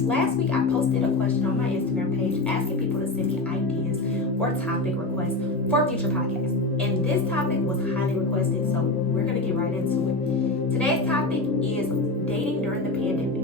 Last week I posted a question on my Instagram page asking people to send me ideas or topic requests for future podcasts. And this topic was highly requested, so we're going to get right into it. Today's topic is dating during the pandemic.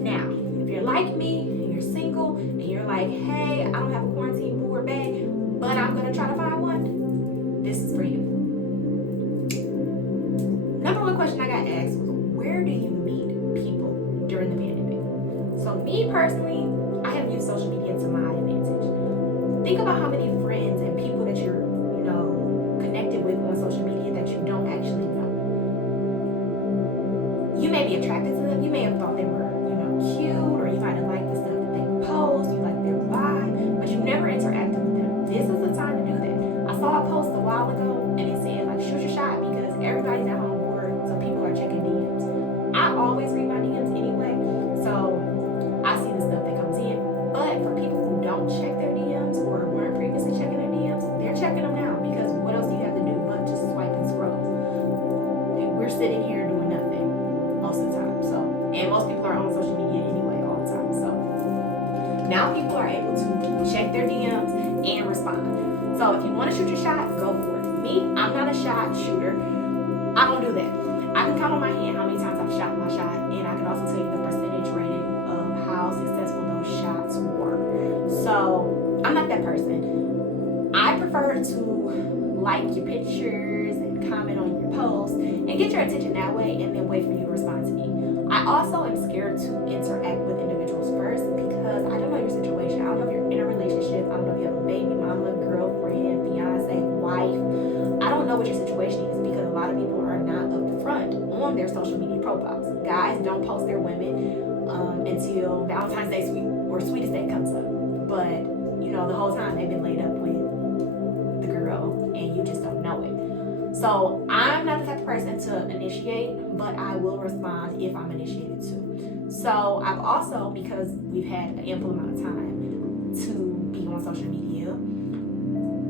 Now, if you're like me and you're single and you're like, hey, I don't have a quarantine boo or bae, but I'm going to try to find one, this is for you. Number one question I got asked was, where do you meet people during the pandemic? So me personally, I have used social media to my advantage. Think about how many friends and people that you're, connected with on social media that you don't actually know. You may be attracted to them. You may have thought they were, cute, or you might have liked the stuff that they post. You like their vibe, but you never interacted with them. This is the time to do that. I saw a post a while ago, and it said shoot your shot because everybody's at home bored, so people are checking DMs. I always read my DMs anyway, so I see the stuff that comes in. But for people who don't check their DMs or weren't previously checking their DMs, they're checking them now because what else do you have to do but just swipe and scroll? We're sitting here doing nothing most of the time. And most people are on social media anyway all the time. So now people are able to check their DMs and respond. So if you want to shoot your shot, go for it. Me, I'm not a shot shooter. I don't do that. I can count on my hand how many times I've shot my shot, and I can also tell you the percentage rating of how successful those shots were. So I'm not that person. I prefer to like your pictures and comment on your posts and get your attention that way, and then wait for you to respond to me. I also am scared to interact with individuals first because I don't know your situation. I don't know if you're in a relationship. I don't know if you have a baby mama, girlfriend, fiance, wife. I don't know what your situation is because a lot of people are not upfront on their social media profiles. Guys don't post their women until Valentine's Day or Sweetest Day comes up. But, the whole time they've been laid up with the girl and you just don't know it. So I'm not the type of person to initiate, but I will respond if I'm initiated to. So I've also, because we've had an ample amount of time to be on social media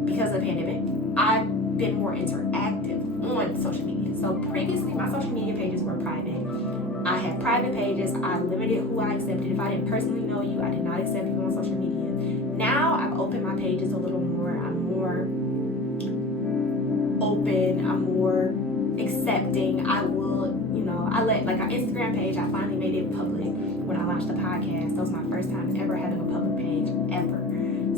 because of the pandemic, I've been more interactive on social media. So previously my social media pages were private. I had private pages. I limited who I accepted. If I didn't personally know you, I did not accept you on social media. Now I've opened my pages a little more. I'm more open, I'm more accepting. I will, I let our Instagram page, I finally made it public when I launched the podcast. That was my first time ever having a public page ever.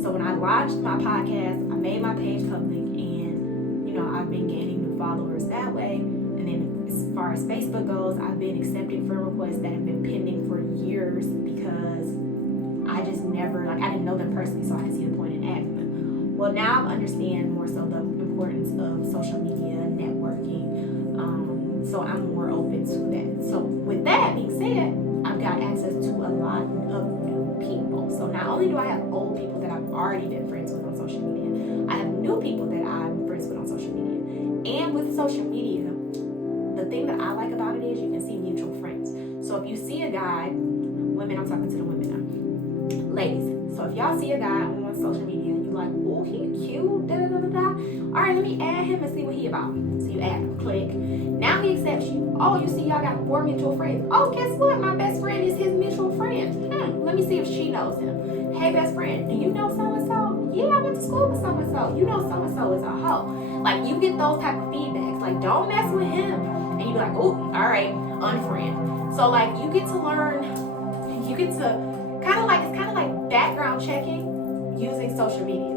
So when I launched my podcast, I made my page public, and I've been gaining new followers that way. And then as far as Facebook goes, I've been accepting friend requests that have been pending for years because I just never, I didn't know them personally, so I didn't see the point in adding them. Well, now I understand more so the importance of social media networking, so I'm more open to that. So with that being said, I've got access to a lot of new people. So not only do I have old people that I've already been friends with on social media, I have new people that I'm friends with on social media. And with social media, the thing that I like about it is you can see mutual friends. So if you see a guy, women, I'm talking to the women now, ladies, so if y'all see a guy on social media and you're like, oh, he cute, da da da da da, all right, let me add him and see what he about. So you add him, click. Now he accepts you. Oh, you see y'all got 4 mutual friends. Oh, guess what? My best friend is his mutual friend. Let me see if she knows him. Hey, best friend, do you know so-and-so? Yeah, I went to school with so-and-so. You know so-and-so is a hoe. You get those type of feedbacks. Don't mess with him. And you be like, oh, all right, unfriend. So, you get to learn, you get to it's kind of like background checking using social media.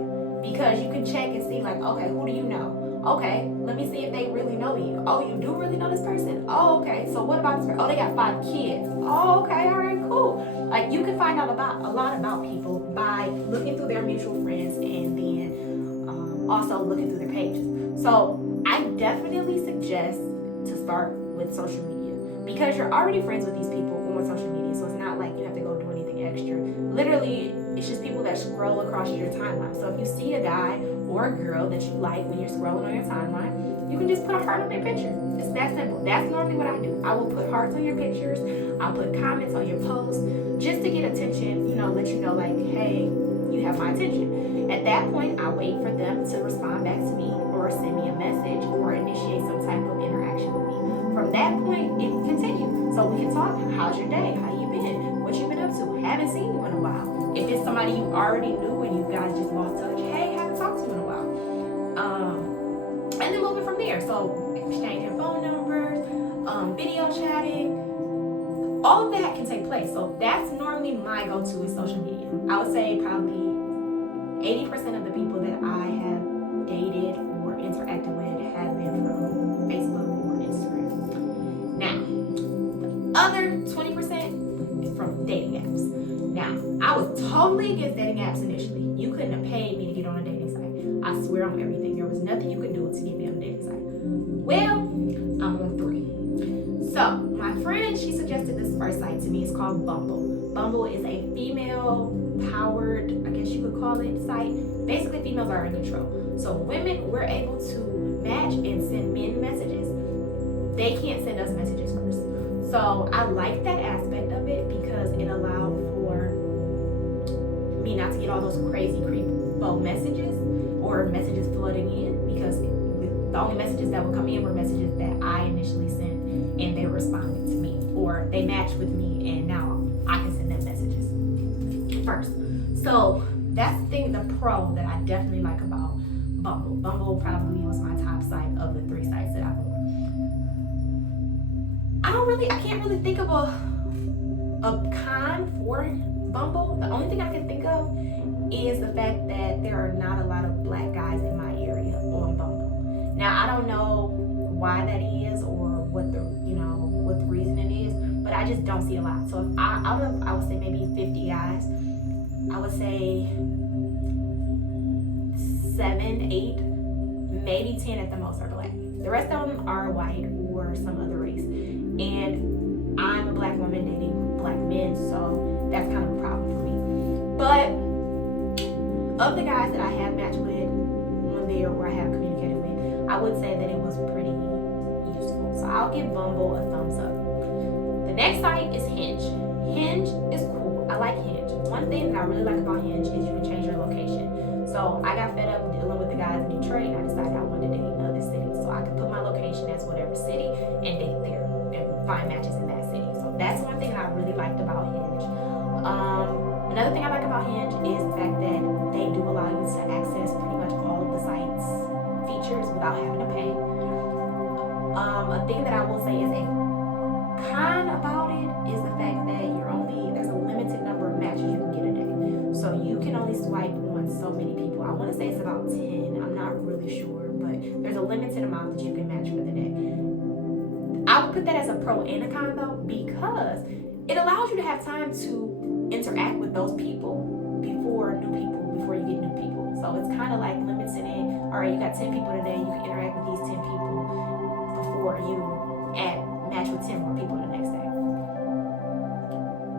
Because you can check and see, okay, who do you know? Okay, let me see if they really know you. Oh, you do really know this person? Oh, okay. So what about this person? Oh, they got 5 kids. Oh, okay. All right, cool. You can find out a lot about people by looking through their mutual friends and then also looking through their pages. So I definitely suggest to start with social media because you're already friends with these people on social media. So it's not like you have to go do anything extra. Literally, it's just people that scroll across your timeline. So if you see a guy or a girl that you like when you're scrolling on your timeline, you can just put a heart on their picture. It's that simple. That's normally what I do. I will put hearts on your pictures. I'll put comments on your posts just to get attention, let you know hey, you have my attention. At that point, I wait for them to respond back to me or send me a message or initiate some type of interaction with me. From that point, it can continue. So we can talk. How's your day? How you been? What you been up to? haven't seen you in a while. If it's somebody you already knew and you guys just lost touch, hey, haven't talked to you in a while. And then moving from there. So exchanging phone numbers, video chatting, all of that can take place. So that's normally my go-to with social media. I would say probably 80% of the people that I have dated or interacted with have been from Facebook or Instagram. Now, the other 20% is from dating apps. Now, I was totally against dating apps initially. You couldn't have paid me to get on a dating site. I swear on everything. There was nothing you could do to get me on a dating site. Well, I'm on 3. So, my friend, she suggested this first site to me. It's called Bumble. Bumble is a female-powered, I guess you could call it, site. Basically, females are in control. So, women, we're able to match and send men messages. They can't send us messages first. So, I like that aspect of it because it allowed for me not to get all those crazy creepy messages or messages flooding in, because the only messages that would come in were messages that I initially sent and they responded to me, or they matched with me and now I can send them messages first. So that's the thing, the pro that I definitely like about Bumble. Bumble probably was my top site of the 3 sites that I've on. I can't really think of a con for Bumble. The only thing I can think of is the fact that there are not a lot of black guys in my area on Bumble. Now, I don't know why that is or what the reasoning is, but I just don't see a lot. So if I would say maybe 50 guys, I would say 7, 8, maybe 10 at the most are black. The rest of them are white or some other race. And I'm a black woman dating black men, so that's kind of a problem for me. But of the guys that I have matched with on there or I have communicated with, I would say that it was pretty useful. So I'll give Bumble a thumbs up. The next site is Hinge. Hinge is cool. I like Hinge. One thing that I really like about Hinge is you can change your location. So I got fed up dealing with the guys in Detroit and I decided I wanted to date in other cities. So I could put my location as whatever city and date there and find matches in that city. So that's one thing that I really liked about Hinge. Another thing I like about Hinge is the fact that they do allow you to access pretty much all of the site's features without having to pay. A thing that I will say is a con about it is the fact that there's a limited number of matches you can get a day. So you can only swipe on so many people. I want to say it's about 10. I'm not really sure, but there's a limited amount that you can match for the day. I would put that as a pro and a con though, because it allows you to have time to interact with those people before you get new people. So it's kind of like limiting it. All right, you got 10 people today, you can interact with these 10 people before you match with 10 more people the next day.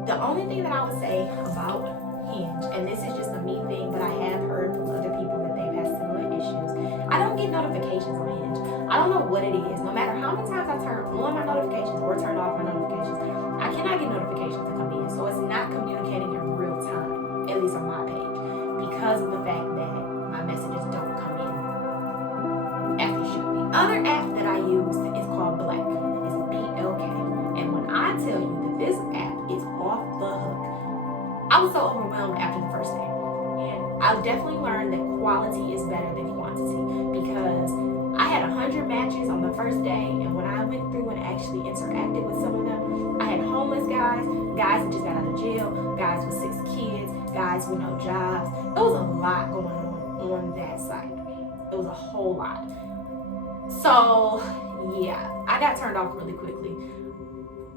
The only thing that I would say about Hinge, and this is just a me thing, but I have heard from other people that they've had similar issues. I don't get notifications on Hinge. I don't know what it is. No matter how many times I turn on my notifications or turn off my notifications, I cannot get notifications to come in. So it's not communicating in real time, at least on my page, because of the fact that my messages don't come in as they should be. Other app that I use is called Black. It's BLK. And when I tell you that this app is off the hook, I was so overwhelmed after the first day. And I've definitely learned that quality is better than quantity, because I had 100 matches on the first day, and when I went through and actually interacted with some of them, I had homeless guys that just got out of jail, guys with 6 kids, guys with no jobs. There was a lot going on that site. It was a whole lot. So yeah, I got turned off really quickly.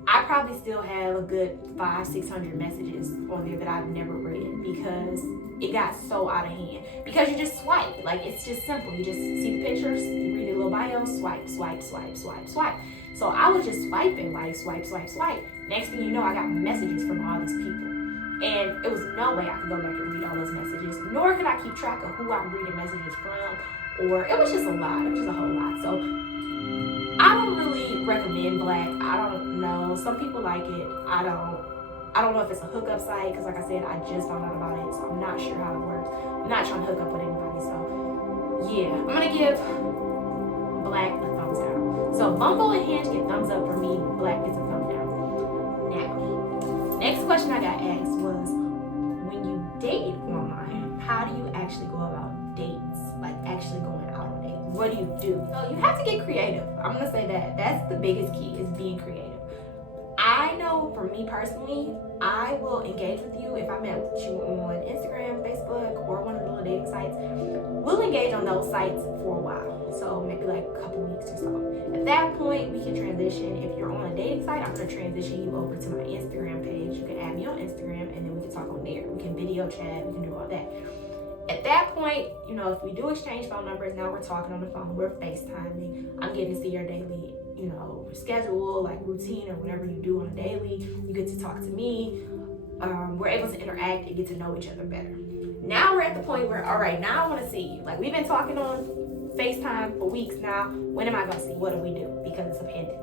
I probably still have a good 500-600 messages on there that I've never read, because it got so out of hand. Because you just swipe, like it's just simple. You just see the pictures, you read a little bio, swipe, swipe, swipe, swipe, swipe. So I was just swiping, like swipe, swipe, swipe. Next thing you know, I got messages from all these people. And it was no way I could go back and read all those messages, nor could I keep track of who I'm reading messages from, or it was just a lot. It was just a whole lot. So I don't really recommend Black. I don't know. Some people like it. I don't know if it's a hookup site, because like I said, I just found out about it, so I'm not sure how it works. I'm not trying to hook up with anybody, so yeah. I'm gonna give Black a thumbs down. So Bumble and Hinge get thumbs up for me. Black gets a thumbs down. Now, Next question I got asked was, when you date online, how do you actually go about dates? Like actually going out on dates? What do you do? So you have to get creative. I'm gonna say that. That's the biggest key, is being creative. I know for me personally, I will engage with you if I met with you on Instagram, Facebook, or one of the little dating sites. We'll engage on those sites for a while. So maybe like a couple weeks or so. At that point, we can transition. If you're on a dating site, I'm gonna transition you over to my Instagram page. You can add me on Instagram and then we can talk on there. We can video chat, we can do all that. At that point, if we do exchange phone numbers, now we're talking on the phone, we're FaceTiming. I'm getting to see your daily, schedule, like routine or whatever you do on a daily. You get to talk to me. We're able to interact and get to know each other better. Now we're at the point where, all right, now I want to see you. Like, we've been talking on FaceTime for weeks now. When am I going to see you? What do we do? Because it's a pandemic.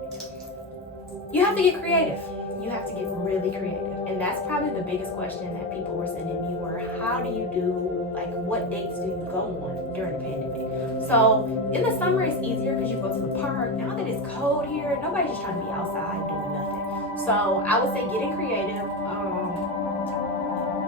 You have to get creative. You have to get really creative. And that's probably the biggest question that people were sending me, were how do you do, like, what dates do you go on during the pandemic? So in the summer it's easier because you go to the park. Now that it's cold here, nobody's just trying to be outside doing nothing. So I would say getting creative.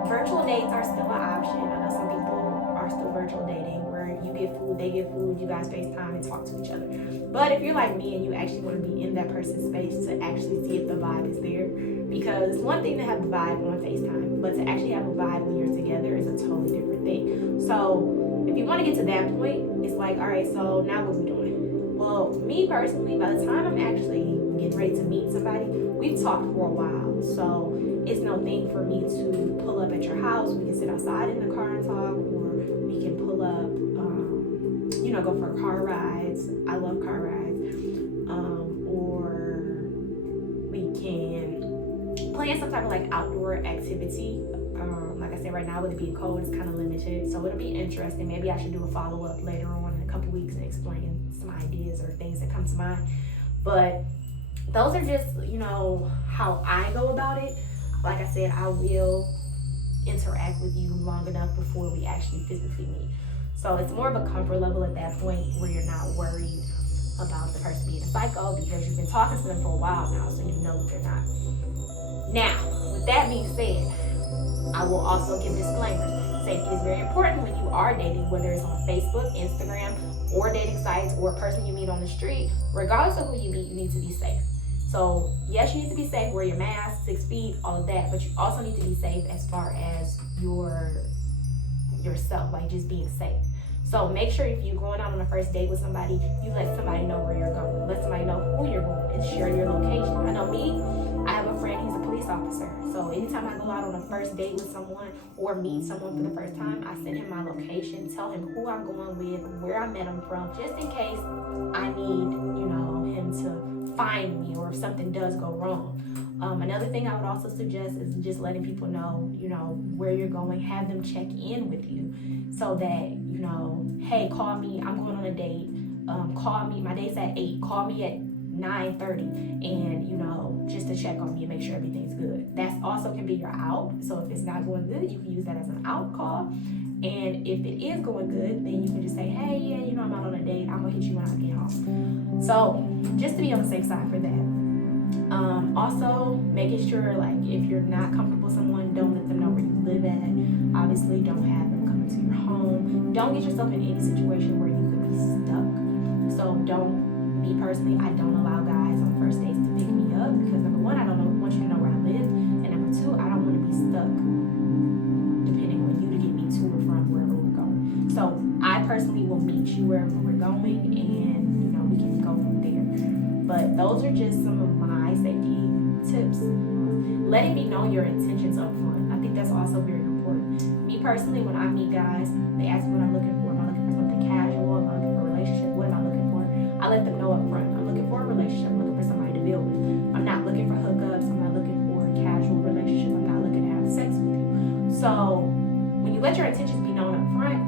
Virtual dates are still an option. I know some people are still virtual dating, where you get food, they get food, you guys FaceTime and talk to each other. But if you're like me and you actually want to be in that person's space to actually see if the vibe is there, because it's one thing to have the vibe on FaceTime, but to actually have a vibe when you're together is a totally different thing. So if you want to get to that point, it's like, all right, so now what we doing? Well, me personally, by the time I'm actually getting ready to meet somebody, we've talked for a while. So it's no thing for me to pull up at your house. We can sit outside in the car and talk, or we can pull up, go for car rides. I love car rides. Or we can plan some type of like outdoor activity. Like I said, right now with it being cold, it's kind of limited. So it'll be interesting. Maybe I should do a follow-up later on in a couple weeks and explain some ideas or things that come to mind. But those are just, how I go about it. Like I said, I will interact with you long enough before we actually physically meet. So it's more of a comfort level at that point, where you're not worried about the person being a psycho, because you've been talking to them for a while now, so you know that they're not. Now, with that being said, I will also give disclaimers. Safety is very important when you are dating, whether it's on Facebook, Instagram, or dating sites, or a person you meet on the street. Regardless of who you meet, you need to be safe. So yes, you need to be safe, wear your mask, 6 feet, all of that, but you also need to be safe as far as yourself, like just being safe. So make sure if you're going out on a first date with somebody, you let somebody know where you're going. Let somebody know who you're going and share your location. I know me, I have a friend, he's a police officer. So anytime I go out on a first date with someone or meet someone for the first time, I send him my location, tell him who I'm going with, where I met him from, just in case I need, him to find me, or if something does go wrong. Another thing I would also suggest is just letting people know, where you're going. Have them check in with you, so that, hey, call me, I'm going on a date. Call me, my date's at 8, call me at 9:30, and just to check on me and make sure everything's good. That also can be your out. So if it's not going good, you can use that as an out call. And if it is going good, then you can just say, hey, yeah, I'm out on a date, I'm gonna hit you when I get home. So just to be on the safe side for that. Also making sure, like, if you're not comfortable with someone, don't let them know where you live at. Obviously, don't have them come into your home. Don't get yourself in any situation where you could be stuck. So me personally, I don't allow guys on first dates to pick me up, because number one, I don't want you to know where I live, and number two, I don't want to be stuck depending on you to get me to or from wherever we're going. So I personally will meet you wherever we're going, and we can go from there. But those are just some of my safety tips. Letting me know your intentions up front. I think that's also very important. Me personally, when I meet guys, they ask me what I'm looking for. Am I looking for something casual? Am I looking for a relationship? What am I looking for? I let them know up front. I'm looking for a relationship. I'm looking for somebody to build with. I'm not looking for hookups. I'm not looking for a casual relationship. I'm not looking to have sex with you. So when you let your intentions be known up front,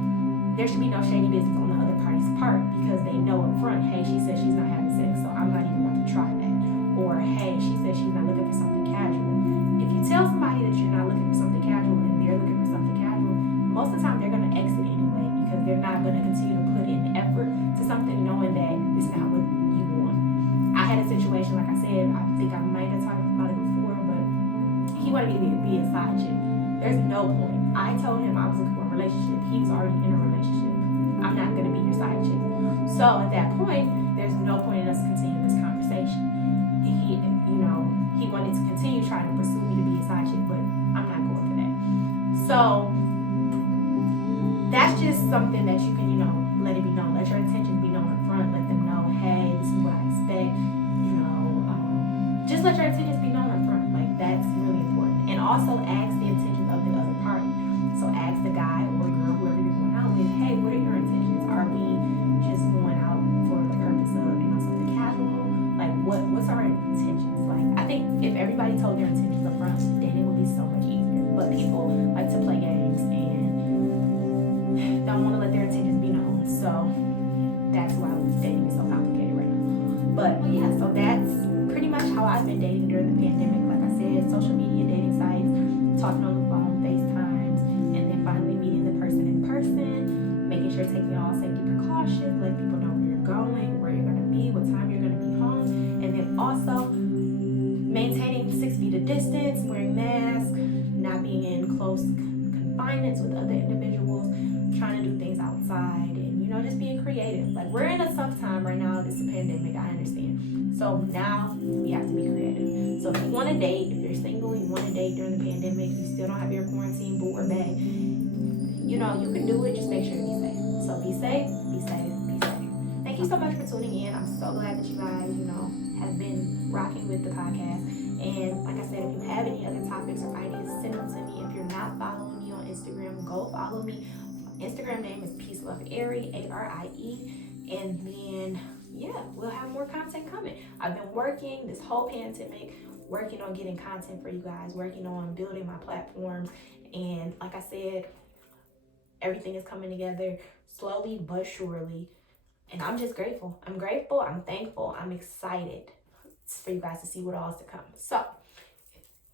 there should be no shady business on the other party's part, because they know up front, hey, she said she's not having sex, so I'm not even about to try that. Or, hey, she said she's not looking for something casual. If you tell somebody that you're not looking for something casual and they're looking for something casual, most of the time they're going to exit anyway, because they're not going to continue to put in the effort to something knowing that it's not what you want. I had a situation, like I said, I think I might have talked about it before, but he he wanted me to be a side chick. There's no point. I told him I was looking for a relationship. He was already in a relationship. I'm not gonna be your side chick. So at that point, there's no point in us continuing this conversation. He wanted to continue trying to pursue me to be a side chick, but I'm not going for that. So that's just something that you can, let it be known. Let your intentions be known up front. Let them know, hey, this is what I expect. Just let your intentions be known up front. Like, that's really important. And also ask the intentions of the other party. So ask the guy or girl, whoever you're going out with, hey, what are your intentions? Are we just going out for the purpose of, something casual? Like, what's our intentions? Like, I think if everybody told their intentions up front, then it would be so much easier. But people like to play games and don't want to let their intentions be known. So that's why dating is so complicated right now. But yeah, so that's pretty much how I've been dating during the pandemic. Like I said, social media, dating sites, talking on the phone, FaceTimes, and then finally meeting the person in person, making sure taking all safety precautions, let people know where you're going, where you're going to be, what time you're going to be home, and then also maintaining 6 feet of distance, wearing masks, not being in close confinements with other individuals, trying to do things outside, and just being creative. Like, we're in a tough time right now. This is a pandemic, I understand. So now we have to be creative. So if you want to date, if you're single, you want to date during the pandemic, you still don't have your quarantine boo or bae, you can do it. Just make sure to be safe. So be safe, be safe, be safe. Thank you so much for tuning in. I'm so glad that you guys, have been rocking with the podcast. And like I said, if you have any other topics or ideas, send them to me. If you're not following me on Instagram, go follow me. Instagram name is Peace Love Arie, ARIE. And then, we'll have more content coming. I've been working this whole pandemic, working on getting content for you guys, working on building my platforms. And like I said, everything is coming together slowly but surely. And I'm just grateful. I'm grateful. I'm thankful. I'm excited for you guys to see what all is to come. So,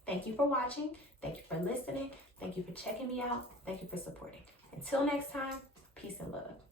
thank you for watching. Thank you for listening. Thank you for checking me out. Thank you for supporting. Until next time, peace and love.